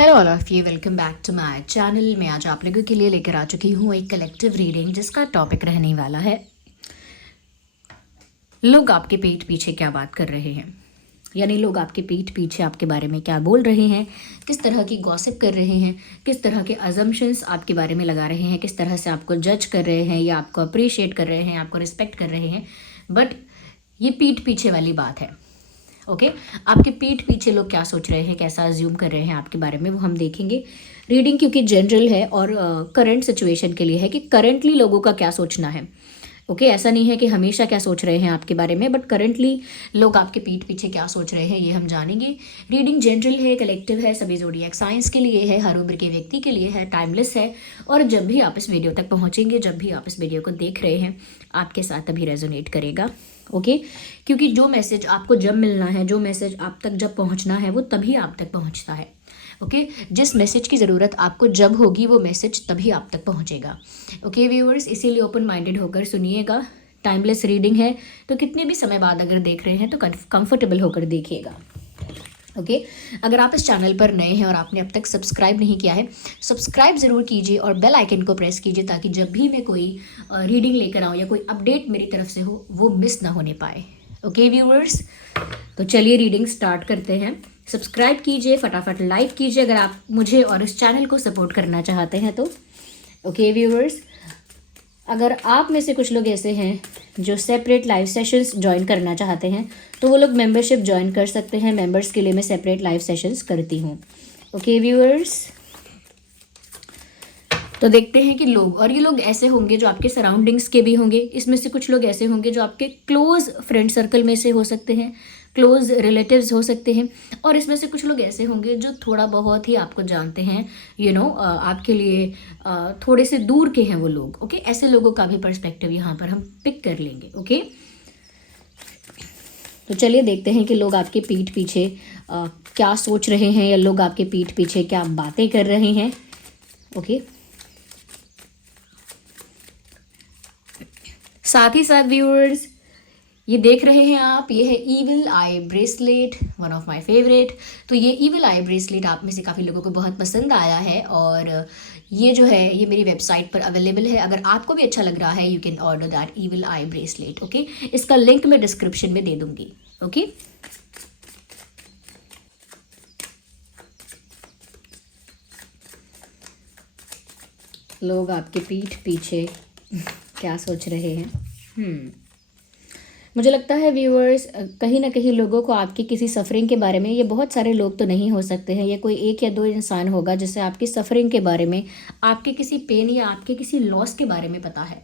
Hello all of you, welcome back to my channel. मैं आज आप लोगों के लिए लेकर आ चुकी हूँ एक कलेक्टिव रीडिंग जिसका टॉपिक रहने वाला है लोग आपके पीठ पीछे क्या बात कर रहे हैं, यानी लोग आपके पीठ पीछे आपके बारे में क्या बोल रहे हैं, किस तरह की गॉसिप कर रहे हैं, किस तरह के अजम्पशंस आपके बारे में लगा रहे हैं, किस तरह से आपको जज कर रहे हैं या आपको अप्रिशिएट कर रहे हैं, आपको रिस्पेक्ट कर रहे हैं। बट ये पीठ पीछे वाली बात है। ओके आपके पीठ पीछे लोग क्या सोच रहे हैं, कैसा अज्यूम कर रहे हैं आपके बारे में, वो हम देखेंगे। रीडिंग क्योंकि जनरल है और करंट सिचुएशन के लिए है कि करंटली लोगों का क्या सोचना है। ओके ऐसा नहीं है कि हमेशा क्या सोच रहे हैं आपके बारे में, बट करंटली लोग आपके पीठ पीछे क्या सोच रहे हैं ये हम जानेंगे। रीडिंग जनरल है, कलेक्टिव है, सभी ज़ोडिएक साइंस के लिए है, हर उम्र के व्यक्ति के लिए है, टाइमलेस है। और जब भी आप इस वीडियो तक पहुंचेंगे, जब भी आप इस वीडियो को देख रहे हैं, आपके साथ तभी रेजोनेट करेगा। ओके क्योंकि जो मैसेज आपको जब मिलना है, जो मैसेज आप तक जब पहुंचना है, वो तभी आप तक पहुंचता है। ओके जिस मैसेज की ज़रूरत आपको जब होगी वो मैसेज तभी आप तक पहुंचेगा। ओके व्यूअर्स, इसीलिए ओपन माइंडेड होकर सुनिएगा। टाइमलेस रीडिंग है तो कितने भी समय बाद अगर देख रहे हैं तो कंफर्टेबल होकर देखिएगा। ओके अगर आप इस चैनल पर नए हैं और आपने अब तक सब्सक्राइब नहीं किया है, सब्सक्राइब ज़रूर कीजिए और बेल आइकन को प्रेस कीजिए ताकि जब भी मैं कोई रीडिंग लेकर आऊँ या कोई अपडेट मेरी तरफ से हो वो मिस ना होने पाए। ओके व्यूअर्स, तो चलिए रीडिंग स्टार्ट करते हैं। सब्सक्राइब कीजिए, फटाफट लाइक कीजिए अगर आप मुझे और इस चैनल को सपोर्ट करना चाहते हैं तो। ओके व्यूअर्स, अगर आप में से कुछ लोग ऐसे हैं जो सेपरेट लाइव सेशंस ज्वाइन करना चाहते हैं तो वो लोग मेंबरशिप ज्वाइन कर सकते हैं। मेंबर्स के लिए मैं सेपरेट लाइव सेशंस करती हूँ। ओके व्यूअर्स, तो देखते हैं कि लोग, और ये लोग ऐसे होंगे जो आपके सराउंडिंग्स के भी होंगे। इसमें से कुछ लोग ऐसे होंगे जो आपके क्लोज फ्रेंड सर्कल में से हो सकते हैं, क्लोज रिलेटिव्स हो सकते हैं। और इसमें से कुछ लोग ऐसे होंगे जो थोड़ा बहुत ही आपको जानते हैं, आपके लिए थोड़े से दूर के हैं वो लोग। ओके ऐसे लोगों का भी पर्सपेक्टिव यहाँ पर हम पिक कर लेंगे। ओके तो चलिए देखते हैं कि लोग आपके पीठ पीछे क्या सोच रहे हैं या लोग आपके पीठ पीछे क्या बातें कर रहे हैं। ओके साथ ही साथ व्यूअर्स, ये देख रहे हैं आप, ये है evil I bracelet, one of my favourite. तो ये ईविल आई ब्रेसलेट आप में से काफ़ी लोगों को बहुत पसंद आया है और ये जो है ये मेरी वेबसाइट पर अवेलेबल है। अगर आपको भी अच्छा लग रहा है you can order that evil I bracelet. Okay इसका लिंक मैं डिस्क्रिप्शन में दे दूंगी। ओके लोग आपके पीठ पीछे क्या सोच रहे हैं। मुझे लगता है व्यूअर्स, कहीं ना कहीं लोगों को आपकी किसी सफ़रिंग के बारे में, ये बहुत सारे लोग तो नहीं हो सकते हैं, ये कोई एक या दो इंसान होगा जिससे आपकी सफ़रिंग के बारे में, आपके किसी पेन या आपके किसी लॉस के बारे में पता है।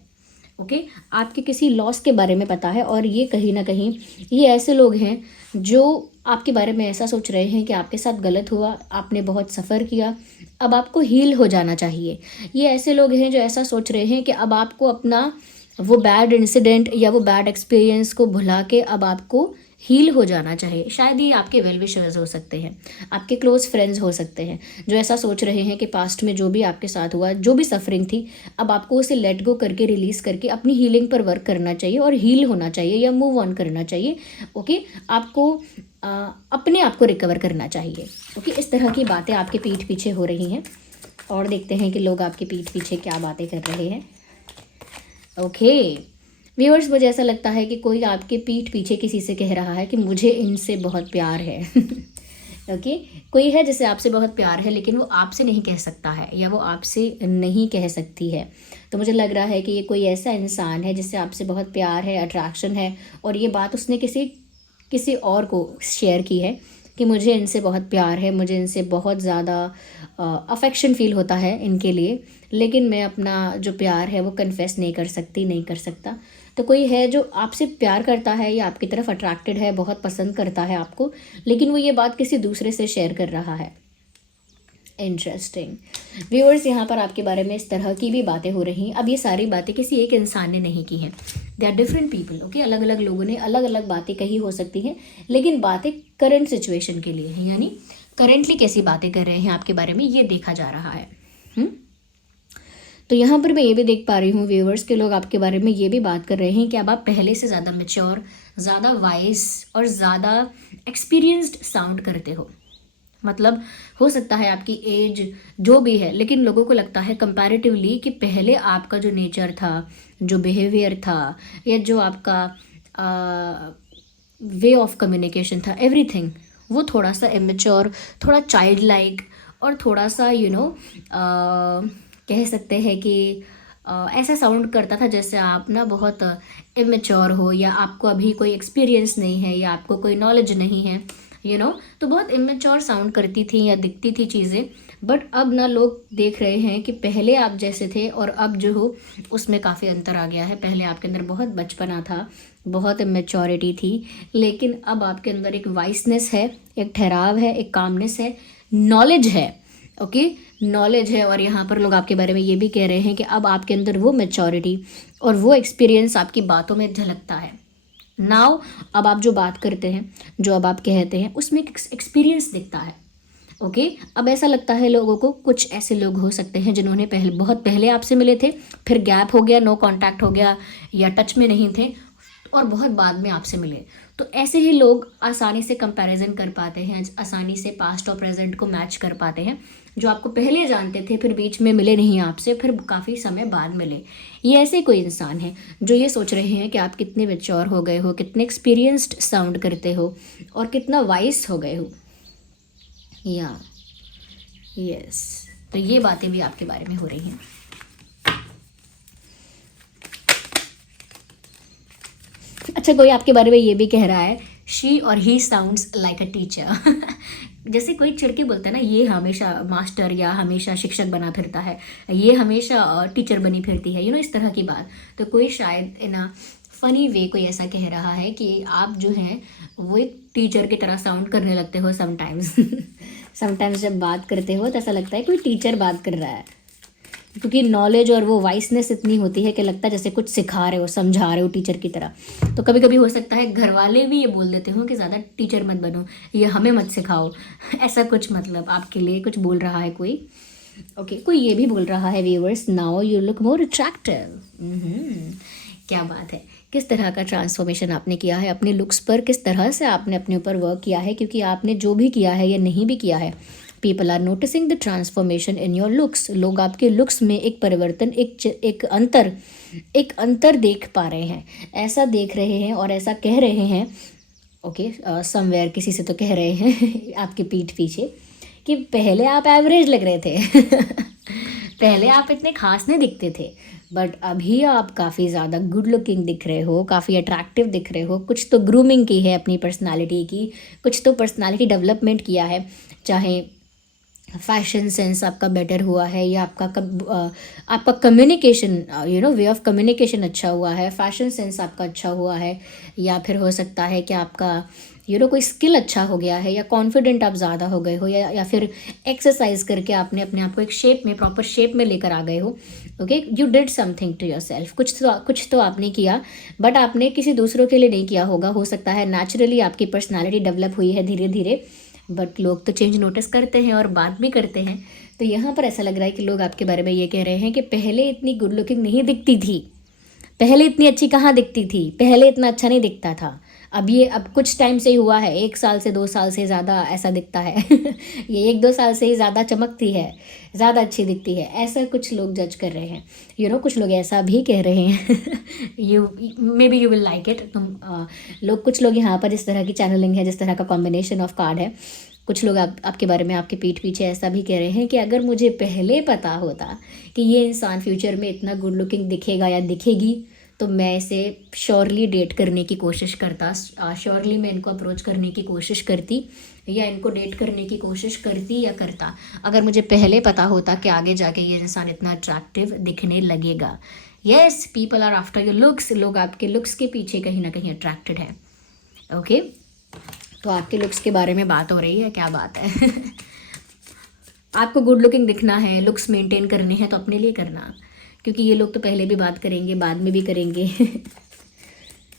ओके आपके किसी लॉस के बारे में पता है और ये कहीं ना कहीं ये ऐसे लोग हैं जो आपके बारे में ऐसा सोच रहे हैं कि आपके साथ गलत हुआ, आपने बहुत सफ़र किया, अब आपको हील हो जाना चाहिए। ये ऐसे लोग हैं जो ऐसा सोच रहे हैं कि अब आपको अपना वो बैड इंसिडेंट या वो बैड एक्सपीरियंस को भुला के अब आपको हील हो जाना चाहिए। शायद ये आपके वेल विशर्स हो सकते हैं, आपके क्लोज फ्रेंड्स हो सकते हैं जो ऐसा सोच रहे हैं कि पास्ट में जो भी आपके साथ हुआ, जो भी सफरिंग थी, अब आपको उसे लेट गो करके, रिलीज़ करके अपनी हीलिंग पर वर्क करना चाहिए और हील होना चाहिए या मूव ऑन करना चाहिए। ओके आपको अपने आप को रिकवर करना चाहिए। ओके इस तरह की बातें आपके पीठ पीछे हो रही हैं और देखते हैं कि लोग आपके पीठ पीछे क्या बातें कर रहे हैं। ओके व्यूअर्स, मुझे ऐसा लगता है कि कोई आपके पीठ पीछे किसी से कह रहा है कि मुझे इनसे बहुत प्यार है। ओके कोई है जिसे आपसे बहुत प्यार है लेकिन वो आपसे नहीं कह सकता है या वो आपसे नहीं कह सकती है। तो मुझे लग रहा है कि ये कोई ऐसा इंसान है जिससे आपसे बहुत प्यार है, अट्रैक्शन है और ये बात उसने किसी और को शेयर की है कि मुझे इनसे बहुत प्यार है, मुझे इनसे बहुत ज़्यादा अफेक्शन फील होता है इनके लिए, लेकिन मैं अपना जो प्यार है वो कन्फेस नहीं कर सकती, नहीं कर सकता। तो कोई है जो आपसे प्यार करता है या आपकी तरफ अट्रैक्टेड है, बहुत पसंद करता है आपको, लेकिन वो ये बात किसी दूसरे से शेयर कर रहा है। इंटरेस्टिंग व्यूअर्स, यहाँ पर आपके बारे में इस तरह की भी बातें हो रही हैं। अब ये सारी बातें किसी एक इंसान ने नहीं की हैं, they are different people. Okay अलग अलग लोगों ने अलग अलग बातें कही हो सकती हैं, लेकिन बातें करंट सिचुएशन के लिए हैं, यानी करेंटली कैसी बातें कर रहे हैं आपके बारे में ये देखा जा रहा है। तो यहाँ पर मैं ये भी देख पा रही हूँ व्यूअर्स के लोग आपके बारे में ये भी बात कर रहे हैं कि अब आप पहले से ज़्यादा मैच्योर, ज़्यादा वाइज और ज़्यादा एक्सपीरियंस्ड साउंड करते हो। मतलब हो सकता है आपकी एज जो भी है, लेकिन लोगों को लगता है कंपैरेटिवली कि पहले आपका जो नेचर था, जो बिहेवियर था, या जो आपका वे ऑफ कम्युनिकेशन था, एवरीथिंग वो थोड़ा सा इमेच्योर, थोड़ा चाइल्ड लाइक, और थोड़ा सा कह सकते हैं कि ऐसा साउंड करता था जैसे आप ना बहुत इमेच्योर हो, या आपको अभी कोई एक्सपीरियंस नहीं है, या आपको कोई नॉलेज नहीं है, तो बहुत इमेच्योर साउंड करती थी या दिखती थी चीज़ें। बट अब ना लोग देख रहे हैं कि पहले आप जैसे थे और अब जो हो उसमें काफ़ी अंतर आ गया है। पहले आपके अंदर बहुत बचपना था, बहुत इमेच्योरिटी थी, लेकिन अब आपके अंदर एक वाइसनेस है, एक ठहराव है, एक कामनेस है, नॉलेज है। ओके, नॉलेज है, और यहाँ पर लोग आपके बारे में ये भी कह रहे हैं कि अब आपके अंदर वो मैच्योरिटी और वो एक्सपीरियंस आपकी बातों में झलकता है। नाउ अब आप जो बात करते हैं, जो अब आप कहते हैं, उसमें एक एक्सपीरियंस दिखता है। ओके, अब ऐसा लगता है लोगों को, कुछ ऐसे लोग हो सकते हैं जिन्होंने बहुत पहले आपसे मिले थे, फिर गैप हो गया, नो कांटेक्ट हो गया, या टच में नहीं थे, और बहुत बाद में आपसे मिले। तो ऐसे ही लोग आसानी से कंपैरिजन कर पाते हैं, आसानी से पास्ट और प्रेजेंट को मैच कर पाते हैं। जो आपको पहले जानते थे, फिर बीच में मिले नहीं आपसे, फिर काफ़ी समय बाद मिले, ये ऐसे कोई इंसान है जो ये सोच रहे हैं कि आप कितने मैच्योर हो गए हो, कितने एक्सपीरियंस्ड साउंड करते हो, और कितना वाइस हो गए हो। या यस, तो ये बातें भी आपके बारे में हो रही हैं। अच्छा, कोई आपके बारे में ये भी कह रहा है, शी और ही साउंड्स लाइक अ टीचर। जैसे कोई चिढ़ के बोलता है ना, ये हमेशा मास्टर या हमेशा शिक्षक बना फिरता है, ये हमेशा टीचर बनी फिरती है, इस तरह की बात। तो कोई शायद इन अ फनी वे कोई ऐसा कह रहा है कि आप जो हैं वो एक टीचर की तरह साउंड करने लगते हो समटाइम्स। समटाइम्स जब बात करते हो तो ऐसा लगता है कोई टीचर बात कर रहा है, क्योंकि नॉलेज और वो वाइसनेस इतनी होती है कि लगता है जैसे कुछ सिखा रहे हो, समझा रहे हो टीचर की तरह। तो कभी कभी हो सकता है घर वाले भी ये बोल देते हो कि ज़्यादा टीचर मत बनो, ये हमें मत सिखाओ। ऐसा कुछ मतलब आपके लिए कुछ बोल रहा है कोई। ओके, कोई ये भी बोल रहा है, viewers now you look more attractive. क्या बात है, किस तरह का ट्रांसफॉर्मेशन आपने किया है अपने लुक्स पर, किस तरह से आपने अपने ऊपर वर्क किया है, क्योंकि आपने जो भी किया है या नहीं भी किया है, people are noticing the transformation in your looks. लोग आपके लुक्स में एक परिवर्तन, एक अंतर देख पा रहे हैं, ऐसा देख रहे हैं और ऐसा कह रहे हैं। ओके, समवेयर किसी से तो कह रहे हैं आपके पीठ पीछे कि पहले आप एवरेज लग रहे थे। पहले आप इतने खास नहीं दिखते थे, बट अभी आप काफ़ी ज़्यादा गुड लुकिंग दिख रहे हो, काफ़ी अट्रैक्टिव दिख रहे हो। कुछ तो ग्रूमिंग की है अपनी पर्सनालिटी की, कुछ तो पर्सनालिटी डेवलपमेंट किया है, चाहे फैशन सेंस आपका बेटर हुआ है, या आपका कम्युनिकेशन वे ऑफ कम्युनिकेशन अच्छा हुआ है, फैशन सेंस आपका अच्छा हुआ है, या फिर हो सकता है कि आपका कोई स्किल अच्छा हो गया है, या कॉन्फिडेंट आप ज़्यादा हो गए हो, या फिर एक्सरसाइज करके आपने अपने आप को एक शेप में, प्रॉपर शेप में लेकर आ गए हो। Okay, you did something to yourself, कुछ तो आपने किया, बट आपने किसी दूसरों के लिए नहीं किया होगा। हो सकता है नेचुरली आपकी पर्सनैलिटी डेवलप हुई है धीरे धीरे, बट लोग तो चेंज नोटिस करते हैं और बात भी करते हैं। तो यहाँ पर ऐसा लग रहा है कि लोग आपके बारे में ये कह रहे हैं कि पहले इतनी गुड लुकिंग नहीं दिखती थी, पहले इतनी अच्छी कहाँ दिखती थी, पहले इतना अच्छा नहीं दिखता था, अब कुछ टाइम से ही हुआ है, 1 साल से 2 साल से ज़्यादा ऐसा दिखता है। ये 1-2 साल से ही ज़्यादा चमकती है, ज़्यादा अच्छी दिखती है, ऐसा कुछ लोग जज कर रहे हैं। कुछ लोग ऐसा भी कह रहे हैं। May be you will like it. कुछ लोग यहाँ पर जिस तरह की चैनलिंग है, जिस तरह का कॉम्बिनेशन ऑफ कार्ड है, कुछ लोग आपके बारे में आपके पीठ पीछे ऐसा भी कह रहे हैं कि अगर मुझे पहले पता होता कि ये इंसान फ्यूचर में इतना गुड लुकिंग दिखेगा या दिखेगी, तो मैं इसे श्योरली डेट करने की कोशिश करता, श्योरली मैं इनको अप्रोच करने की कोशिश करती, या इनको डेट करने की कोशिश करती या करता, अगर मुझे पहले पता होता कि आगे जाके ये इंसान इतना अट्रैक्टिव दिखने लगेगा। Yes, people are after your looks. लोग आपके लुक्स के पीछे कहीं ना कहीं अट्रैक्टेड है। ओके, तो आपके लुक्स के बारे में बात हो रही है, क्या बात है। आपको गुड लुकिंग दिखना है, लुक्स मेंटेन करने हैं, तो अपने लिए करना, क्योंकि ये लोग तो पहले भी बात करेंगे, बाद में भी करेंगे।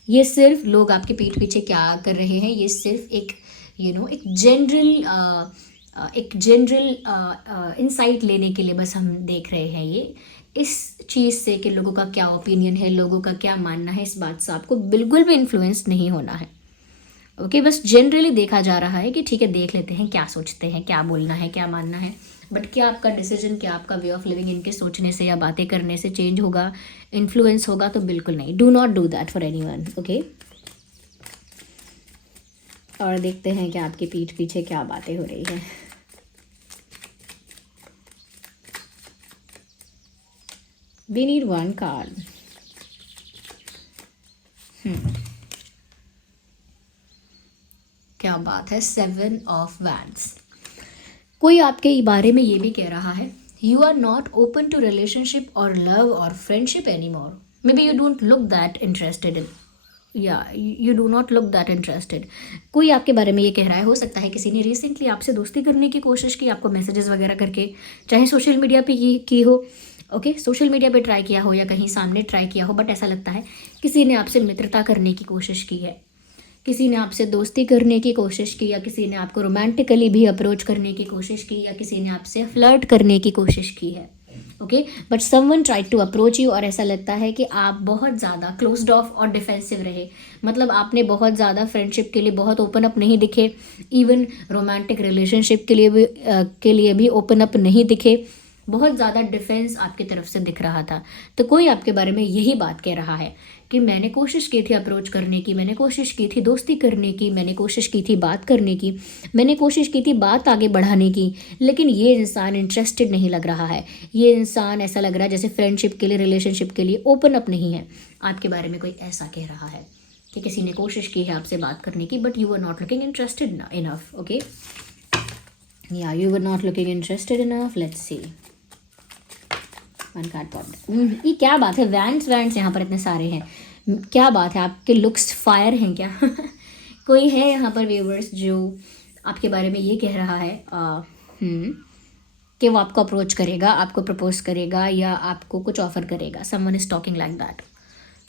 ये सिर्फ लोग आपके पीठ पीछे क्या कर रहे हैं, ये सिर्फ एक एक जनरल इंसाइट लेने के लिए बस हम देख रहे हैं। ये इस चीज़ से कि लोगों का क्या ओपिनियन है, लोगों का क्या मानना है, इस बात से आपको बिल्कुल भी इन्फ्लुएंस नहीं होना है। ओके, बस जनरली देखा जा रहा है कि ठीक है, देख लेते हैं क्या सोचते हैं, क्या बोलना है, क्या मानना है। बट क्या आपका डिसीजन, क्या आपका वे ऑफ लिविंग इनके सोचने से या बातें करने से चेंज होगा, इन्फ्लुएंस होगा? तो बिल्कुल नहीं। Do not do that for anyone. Okay, और देखते हैं कि आपकी पीठ पीछे क्या बातें हो रही है। We need one card. क्या बात है, 7 ऑफ वैंड्स। कोई आपके बारे में ये भी कह रहा है, you are not open to relationship और लव और friendship any more. Maybe you don't look that interested in, या you do not look that interested. कोई आपके बारे में ये कह रहा है, हो सकता है किसी ने रिसेंटली आपसे दोस्ती करने की कोशिश की, आपको मैसेजेस वगैरह करके, चाहे सोशल मीडिया पे की हो। ओके, सोशल मीडिया पे ट्राई किया हो या कहीं सामने ट्राई किया हो, बट ऐसा लगता है किसी ने आपसे मित्रता करने की कोशिश की है, किसी ने आपसे दोस्ती करने की कोशिश की, या किसी ने आपको रोमांटिकली भी अप्रोच करने की कोशिश की, या किसी ने आपसे फ्लर्ट करने की कोशिश की है। Okay, but someone tried to approach you, और ऐसा लगता है कि आप बहुत ज़्यादा क्लोज्ड ऑफ और डिफेंसिव रहे। मतलब आपने बहुत ज़्यादा फ्रेंडशिप के लिए बहुत ओपन अप नहीं दिखे, इवन रोमांटिक रिलेशनशिप के लिए भी ओपन अप नहीं दिखे। बहुत ज़्यादा डिफेंस आपकी तरफ से दिख रहा था। तो कोई आपके बारे में यही बात कह रहा है कि मैंने कोशिश की थी अप्रोच करने की, मैंने कोशिश की थी दोस्ती करने की, मैंने कोशिश की थी बात करने की, मैंने कोशिश की थी बात आगे बढ़ाने की, लेकिन ये इंसान इंटरेस्टेड नहीं लग रहा है। ये इंसान ऐसा लग रहा है जैसे फ्रेंडशिप के लिए, रिलेशनशिप के लिए ओपन अप नहीं है। आपके बारे में कोई ऐसा कह रहा है कि किसी ने कोशिश की है आपसे बात करने की, but you are not looking interested enough. Okay, या you are not looking interested enough. Let's see one card pot. ये क्या बात है, वैंड्स यहाँ पर इतने सारे हैं, क्या बात है? आपके लुक्स फायर हैं क्या? कोई है यहाँ पर व्यूवर्स जो आपके बारे में ये कह रहा है कि वो आपको अप्रोच करेगा, आपको प्रपोज करेगा, या आपको कुछ ऑफर करेगा। Someone is talking like that.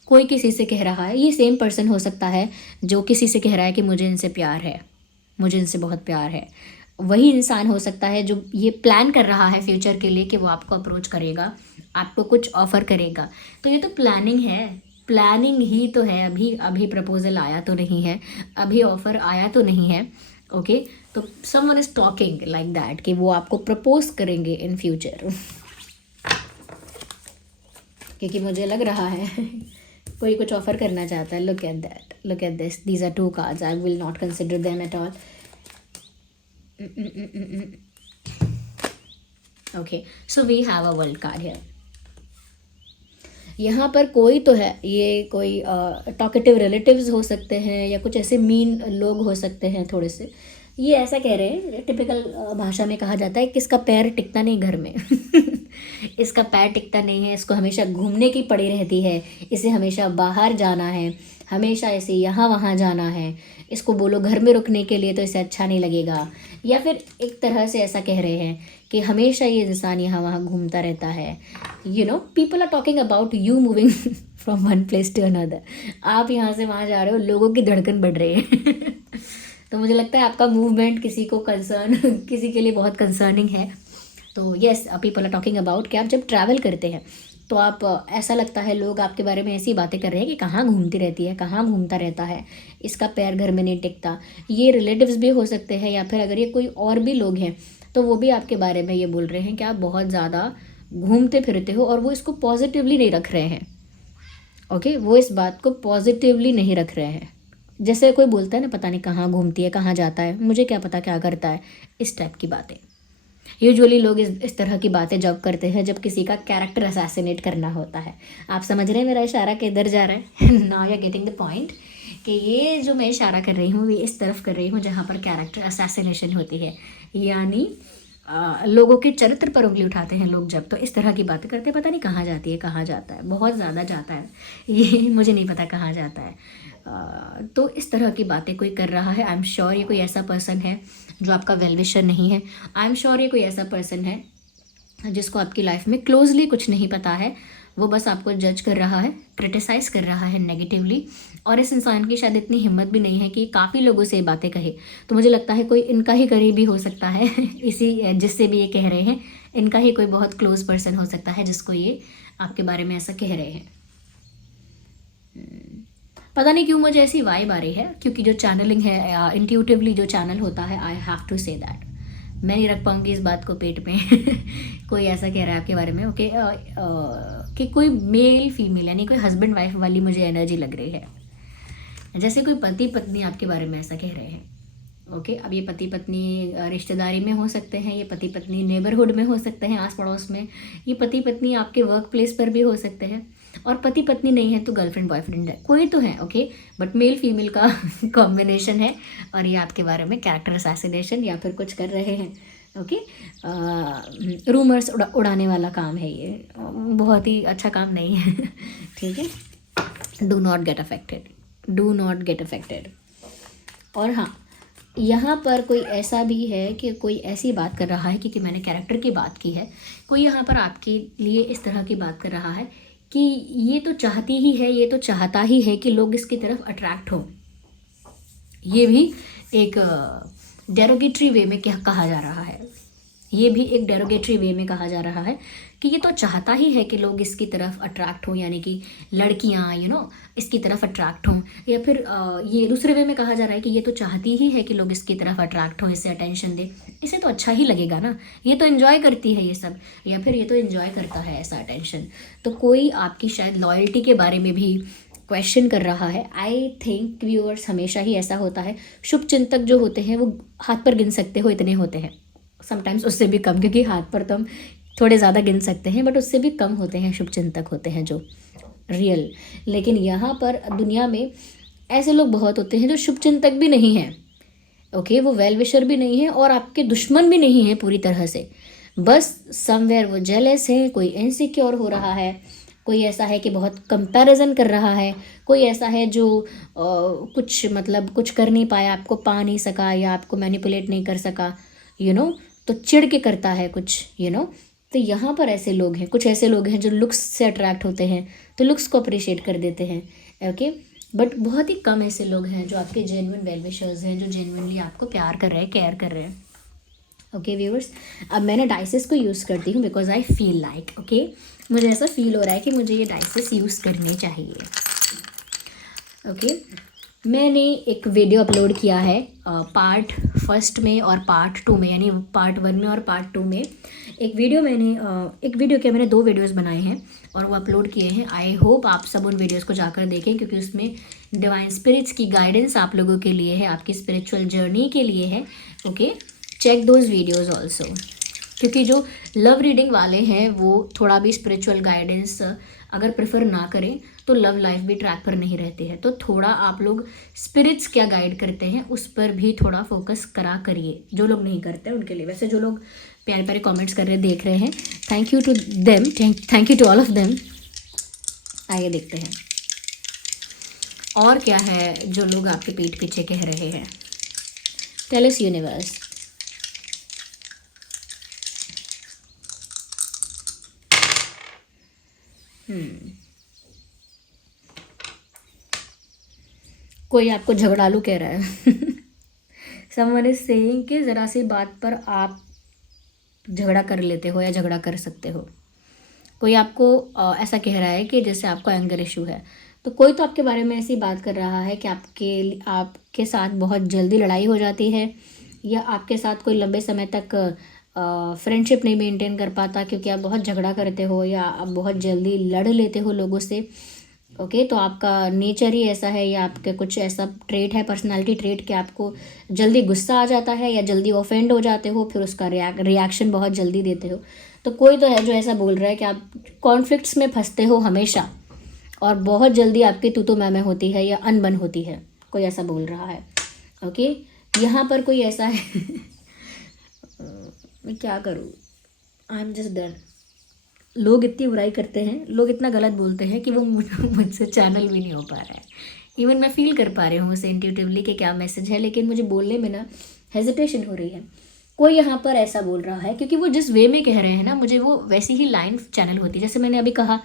कोई किसी से कह रहा है, ये सेम पर्सन हो सकता है जो किसी से कह रहा है कि मुझे इनसे प्यार है, मुझे इनसे बहुत प्यार है। वही इंसान हो सकता है जो ये प्लान कर रहा है फ्यूचर के लिए कि वो आपको अप्रोच करेगा, आपको कुछ ऑफ़र करेगा। तो ये तो प्लानिंग है, प्लानिंग ही तो है। अभी अभी प्रपोजल आया तो नहीं है, अभी ऑफ़र आया तो नहीं है। ओके, तो someone is talking like that कि वो आपको प्रपोज करेंगे इन फ्यूचर। क्योंकि मुझे लग रहा है कोई कुछ ऑफ़र करना चाहता है। Look at that, look at this, these are 2 cards, I will not consider them at all. Okay, so we have a world card here. यहाँ पर कोई तो है, ये कोई टॉकेटिव रिलेटिव्स हो सकते हैं, या कुछ ऐसे मीन लोग हो सकते हैं थोड़े से। ये ऐसा कह रहे हैं, टिपिकल भाषा में कहा जाता है कि इसका पैर टिकता नहीं घर में। इसका पैर टिकता नहीं है, इसको हमेशा घूमने की पड़ी रहती है, इसे हमेशा बाहर जाना है, हमेशा इसे यहाँ वहाँ जाना है। इसको बोलो घर में रुकने के लिए तो इसे अच्छा नहीं लगेगा। या फिर एक तरह से ऐसा कह रहे हैं कि हमेशा ये इंसान यहाँ वहाँ घूमता रहता है। You know, people are talking about you moving from one place to another. आप यहाँ से वहाँ जा रहे हो, लोगों की धड़कन बढ़ रही है। तो मुझे लगता है आपका मूवमेंट किसी को कंसर्न, किसी के लिए बहुत कंसर्निंग है। तो yes, people are talking about कि आप जब ट्रैवल करते हैं तो आप ऐसा लगता है लोग आपके बारे में ऐसी बातें कर रहे हैं कि कहाँ घूमती रहती है, कहाँ घूमता रहता है, इसका पैर घर में नहीं टिकता। ये रिलेटिव्स भी हो सकते हैं, या फिर अगर ये कोई और भी लोग हैं तो वो भी आपके बारे में ये बोल रहे हैं कि आप बहुत ज़्यादा घूमते फिरते हो, और वो इसको पॉजिटिवली नहीं रख रहे हैं। ओके, वो इस बात को पॉजिटिवली नहीं रख रहे हैं। जैसे कोई बोलता है ना, पता नहीं कहाँ घूमती है, कहाँ जाता है, मुझे क्या पता क्या करता है, इस टाइप की बातें। यूजुअली लोग इस तरह की बातें जब करते हैं जब किसी का कैरेक्टर असैसिनेट करना होता है। आप समझ रहे हैं मेरा इशारा किधर जा रहा है? Now you are getting the point कि ये जो मैं इशारा कर रही हूँ, ये इस तरफ कर रही हूँ जहाँ पर कैरेक्टर असैसिनेशन होती है, यानी लोगों के चरित्र पर उंगली उठाते हैं लोग जब, तो इस तरह की बातें करते हैं। पता नहीं कहाँ जाती है, कहाँ जाता है, बहुत ज़्यादा जाता है, ये मुझे नहीं पता कहाँ जाता है। तो इस तरह की बातें कोई कर रहा है। आई एम श्योर ये कोई ऐसा पर्सन है जो आपका वेल विशर नहीं है। आई एम श्योर ये कोई ऐसा पर्सन है जिसको आपकी लाइफ में क्लोजली कुछ नहीं पता है, वो बस आपको जज कर रहा है, क्रिटिसाइज़ कर रहा है नेगेटिवली। और इस इंसान की शायद इतनी हिम्मत भी नहीं है कि काफ़ी लोगों से ये बातें कहे। तो मुझे लगता है कोई इनका ही करीबी हो सकता है, इसी जिससे भी ये कह रहे हैं, इनका ही कोई बहुत क्लोज पर्सन हो सकता है जिसको ये आपके बारे में ऐसा कह रहे हैं। पता नहीं क्यों मुझे ऐसी वाइब आ रही है, क्योंकि जो चैनलिंग है, इंट्यूटिवली जो चैनल होता है, I have to say that, मैं नहीं रख पाऊंगी इस बात को पेट में। कोई ऐसा कह रहा है आपके बारे में, ओके, कि कोई मेल फीमेल यानी कोई हस्बैंड वाइफ वाली मुझे एनर्जी लग रही है, जैसे कोई पति पत्नी आपके बारे में ऐसा कह रहे हैं। ओके, अब ये पति पत्नी रिश्तेदारी में हो सकते हैं, ये पति पत्नी नेबरहुड में हो सकते हैं, आस पड़ोस में, ये पति पत्नी आपके वर्क प्लेस पर भी हो सकते हैं, और पति पत्नी नहीं है तो गर्लफ्रेंड बॉयफ्रेंड है, कोई तो है, ओके, बट मेल फीमेल का कॉम्बिनेशन है, और ये आपके बारे में कैरेक्टर असैसिनेशन या फिर कुछ कर रहे हैं। ओके, रूमर्स उड़ाने वाला काम है ये, बहुत ही अच्छा काम नहीं है। ठीक है, do not get affected, do not get affected. और हाँ, यहाँ पर कोई ऐसा भी है कि कोई ऐसी बात कर रहा है, क्योंकि मैंने कैरेक्टर की बात की है, कोई यहाँ पर आपके लिए इस तरह की बात कर रहा है कि ये तो चाहती ही है, ये तो चाहता ही है कि लोग इसकी तरफ अट्रैक्ट हों। ये भी एक डेरोगेटरी वे में क्या कहा जा रहा है, ये भी एक डेरोगेटरी वे में कहा जा रहा है कि ये तो चाहता ही है कि लोग इसकी तरफ अट्रैक्ट हों, यानी कि लड़कियां इसकी तरफ अट्रैक्ट हों, या फिर ये दूसरे वे में कहा जा रहा है कि ये तो चाहती ही है कि लोग इसकी तरफ अट्रैक्ट हों, इससे अटेंशन दे, इसे तो अच्छा ही लगेगा ना, ये तो एंजॉय करती है ये सब, या फिर ये तो एंजॉय करता है ऐसा अटेंशन। तो कोई आपकी शायद लॉयल्टी के बारे में भी क्वेश्चन कर रहा है। आई थिंक व्यूअर्स, हमेशा ही ऐसा होता है, शुभ चिंतक जो होते हैं वो हाथ पर गिन सकते हो इतने होते हैं, समटाइम्स उससे भी कम, क्योंकि हाथ पर तो हम थोड़े ज़्यादा गिन सकते हैं, बट उससे भी कम होते हैं शुभ चिंतक होते हैं जो रियल। लेकिन यहाँ पर दुनिया में ऐसे लोग बहुत होते हैं जो शुभ चिंतक भी नहीं हैं, ओके, वो वेल विशर भी नहीं है और आपके दुश्मन भी नहीं है पूरी तरह से, बस समवेयर वो जेलस है, कोई इनसिक्योर हो रहा है, कोई ऐसा है कि बहुत कंपैरिजन कर रहा है, कोई ऐसा है जो कुछ कुछ कर नहीं पाया, आपको पा नहीं सका या आपको मैनिपुलेट नहीं कर सका, तो चिढ़ के करता है कुछ, तो यहाँ पर ऐसे लोग हैं, कुछ ऐसे लोग हैं जो लुक्स से अट्रैक्ट होते हैं, तो लुक्स को अप्रिशिएट कर देते हैं, ओके, बट बहुत ही कम ऐसे लोग हैं जो आपके जेन्युइन वेल विशर्स हैं, जो जेन्युइनली आपको प्यार कर रहे हैं, केयर कर रहे हैं। ओके व्यूअर्स, अब मैंने डाइसेस को यूज़ करती हूँ because I feel like, okay, मुझे ऐसा फील हो रहा है कि मुझे ये डाइसेस यूज़ करने चाहिए। ओके, मैंने एक वीडियो अपलोड किया है पार्ट 1 में और पार्ट 2 में, यानी पार्ट 1 में और पार्ट 2 में एक वीडियो मैंने 2 वीडियोस बनाए हैं और वो अपलोड किए हैं। आई होप आप सब उन वीडियोस को जाकर देखें, क्योंकि उसमें डिवाइन स्पिरिट्स की गाइडेंस आप लोगों के लिए है, आपकी स्पिरिचुअल जर्नी के लिए है। Okay, check those videos also, क्योंकि जो लव रीडिंग वाले हैं वो थोड़ा भी स्पिरिचुअल गाइडेंस अगर प्रेफर ना करें तो लव लाइफ भी ट्रैक पर नहीं रहती है, तो थोड़ा आप लोग स्पिरिट्स क्या गाइड करते हैं उस पर भी थोड़ा फोकस करिए, जो लोग नहीं करते उनके लिए। वैसे जो लोग प्यारे प्यारे कमेंट्स कर रहे देख रहे हैं, thank you to them, thank you to all of them. आइए देखते हैं और क्या है जो लोग आपके पीठ पीछे कह रहे हैं। Tell us universe. कोई आपको झगड़ालू कह रहा है। समवन इज सेइंग कि ज़रा सी बात पर आप झगड़ा कर लेते हो या झगड़ा कर सकते हो। कोई आपको ऐसा कह रहा है कि जैसे आपको एंगर इशू है, तो कोई तो आपके बारे में ऐसी बात कर रहा है कि आपके साथ बहुत जल्दी लड़ाई हो जाती है, या आपके साथ कोई लंबे समय तक फ्रेंडशिप नहीं मेंटेन कर पाता क्योंकि आप बहुत झगड़ा करते हो या आप बहुत जल्दी लड़ लेते हो लोगों से। ओके, तो आपका नेचर ही ऐसा है या आपके कुछ ऐसा ट्रेट है, पर्सनालिटी ट्रेट, कि आपको जल्दी गुस्सा आ जाता है या जल्दी ऑफेंड हो जाते हो, फिर उसका रिएक्शन बहुत जल्दी देते हो। तो कोई तो है जो ऐसा बोल रहा है कि आप कॉन्फ्लिक्ट्स में फंसते हो हमेशा और बहुत जल्दी आपकी तू तो मैं होती है या अनबन होती है, कोई ऐसा बोल रहा है। ओके, यहाँ पर कोई ऐसा है। मैं क्या करूँ, आई एम जस्ट डन। लोग इतनी बुराई करते हैं, लोग इतना गलत बोलते हैं कि वो मुझसे चैनल भी नहीं हो पा रहा है। इवन मैं फील कर पा रही हूँ उसे इंट्यूटिवली कि क्या मैसेज है, लेकिन मुझे बोलने में ना हेजिटेशन हो रही है। कोई यहाँ पर ऐसा बोल रहा है क्योंकि वो जिस वे में कह रहे हैं ना, मुझे वो वैसी ही लाइन चैनल होती है। जैसे मैंने अभी कहा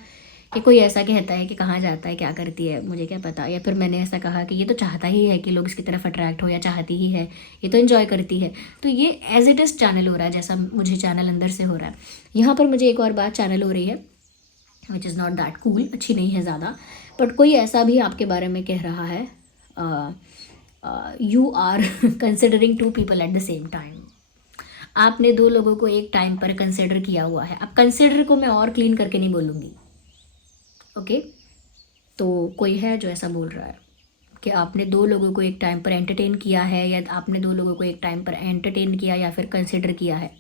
कि कोई ऐसा कहता है कि कहाँ जाता है, क्या करती है, मुझे क्या पता, या फिर मैंने ऐसा कहा कि ये तो चाहता ही है कि लोग इसकी तरफ अट्रैक्ट हो, या चाहती ही है, ये तो एंजॉय करती है। तो ये एज इट इज़ चैनल हो रहा है, जैसा मुझे चैनल अंदर से हो रहा है। यहाँ पर मुझे एक और बात चैनल हो रही है which is not that cool, अच्छी नहीं है ज़्यादा, बट कोई ऐसा भी आपके बारे में कह रहा है, you are considering two people at the same time. आपने दो लोगों को एक टाइम पर कंसिडर किया हुआ है। अब कंसिडर को मैं और क्लीन करके नहीं बोलूँगी, ओके। तो कोई है जो ऐसा बोल रहा है कि आपने दो लोगों को एक टाइम पर एंटरटेन किया है, या आपने दो लोगों को एक टाइम पर एंटरटेन किया या फिर कंसिडर किया है।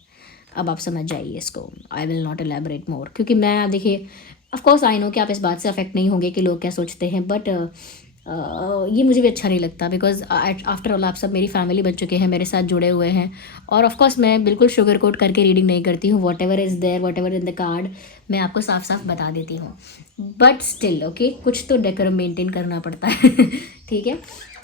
अब आप समझ जाइए इसको। आई विल नॉट एलैबोरेट मोर, क्योंकि मैं, देखिए, ऑफ कोर्स आई नो कि आप इस बात से अफेक्ट नहीं होंगे कि लोग क्या सोचते हैं, बट ये मुझे भी अच्छा नहीं लगता, बिकॉज आफ्टर ऑल आप सब मेरी फैमिली बन चुके हैं, मेरे साथ जुड़े हुए हैं। और ऑफ कोर्स मैं बिल्कुल शुगर कोट करके रीडिंग नहीं करती हूँ। Whatever is there, whatever in the card, मैं आपको साफ साफ बता देती हूँ। बट स्टिल ओके, कुछ तो डेकोरम मेंटेन करना पड़ता है ठीक है।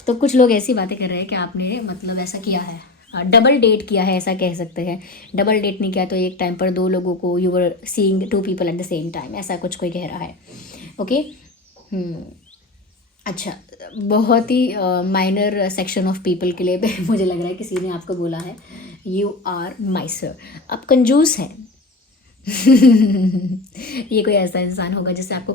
तो कुछ लोग ऐसी बातें कर रहे हैं कि आपने मतलब ऐसा किया है, डबल डेट किया है, ऐसा कह सकते हैं। डबल डेट नहीं किया तो एक टाइम पर दो लोगों को, you were seeing two people at the same time, ऐसा कुछ कोई कह रहा है, ओके। अच्छा, बहुत ही माइनर सेक्शन ऑफ पीपल के लिए मुझे लग रहा है किसी ने आपको बोला है यू आर माइसर, आप कंजूस हैं ये कोई ऐसा इंसान होगा जिससे आपको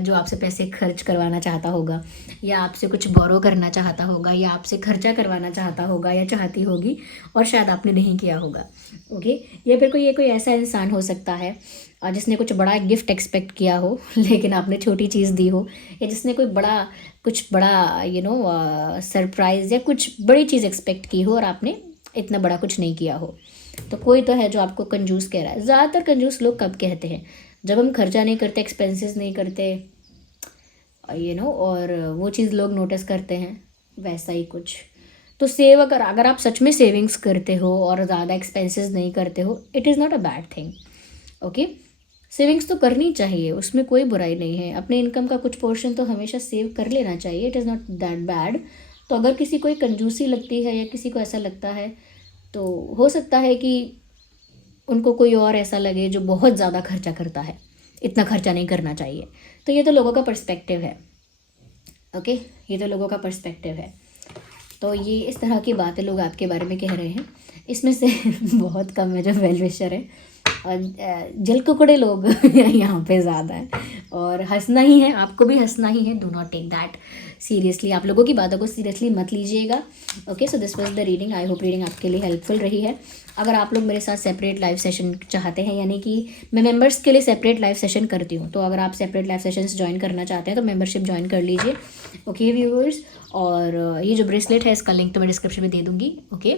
जो आपसे पैसे खर्च करवाना चाहता होगा, या आपसे कुछ बोरो करना चाहता होगा, या आपसे खर्चा करवाना चाहता होगा या चाहती होगी, और शायद आपने नहीं किया होगा, ओके। या फिर कोई, ये कोई ऐसा इंसान हो सकता है जिसने कुछ बड़ा गिफ्ट एक्सपेक्ट किया हो लेकिन आपने छोटी चीज़ दी हो, या जिसने कोई कुछ बड़ा सरप्राइज़ या कुछ बड़ी चीज़ एक्सपेक्ट की हो और आपने इतना बड़ा कुछ नहीं किया हो। तो कोई तो है जो आपको कंजूस कह रहा है। ज़्यादातर कंजूस लोग कब कहते हैं, जब हम खर्चा नहीं करते, एक्सपेंसेस नहीं करते, और वो चीज़ लोग नोटिस करते हैं, वैसा ही कुछ। तो अगर आप सच में सेविंग्स करते हो और ज़्यादा एक्सपेंसेस नहीं करते हो, it is not a bad thing, okay. Savings तो करनी चाहिए, उसमें कोई बुराई नहीं है। अपने इनकम का कुछ पोर्शन तो हमेशा सेव कर लेना चाहिए, it is not that bad. तो अगर किसी को कंजूसी लगती है या किसी को ऐसा लगता है, तो हो सकता है कि उनको कोई और ऐसा लगे जो बहुत ज़्यादा खर्चा करता है, इतना खर्चा नहीं करना चाहिए। तो ये तो लोगों का पर्सपेक्टिव है, ओके, ये तो लोगों का पर्सपेक्टिव है। तो ये इस तरह की बातें लोग आपके बारे में कह रहे हैं। इसमें से बहुत कम है जो वेल विशर है, और जल कुकड़े लोग यहाँ पे ज़्यादा है। और हंसना ही है, आपको भी हंसना ही है, do not take that seriously, आप लोगों की बातों को सीरियसली मत लीजिएगा, okay. So this was the reading, I hope reading आपके लिए हेल्पफुल रही है। अगर आप लोग मेरे साथ सेपरेट लाइव सेशन चाहते हैं, यानी कि मैं मेंबर्स के लिए सेपरेट लाइव सेशन करती हूँ, तो अगर आप सेपरेट लाइव सेशंस ज्वाइन करना चाहते हैं तो मेंबरशिप ज्वाइन कर लीजिए, ओके व्यूअर्स। और ये जो ब्रेसलेट है इसका लिंक तो मैं डिस्क्रिप्शन में दे दूँगी, ओके।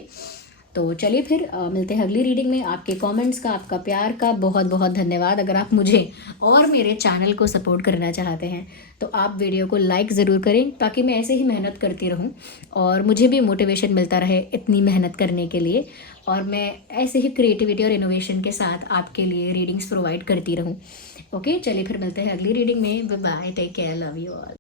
तो चलिए फिर मिलते हैं अगली रीडिंग में। आपके कमेंट्स का, आपका प्यार का बहुत बहुत धन्यवाद। अगर आप मुझे और मेरे चैनल को सपोर्ट करना चाहते हैं तो आप वीडियो को लाइक ज़रूर करें, ताकि मैं ऐसे ही मेहनत करती रहूं और मुझे भी मोटिवेशन मिलता रहे इतनी मेहनत करने के लिए, और मैं ऐसे ही क्रिएटिविटी और इनोवेशन के साथ आपके लिए रीडिंग्स प्रोवाइड करती रहूँ, ओके। चलिए फिर मिलते हैं अगली रीडिंग में। Bye bye, take care, love you all.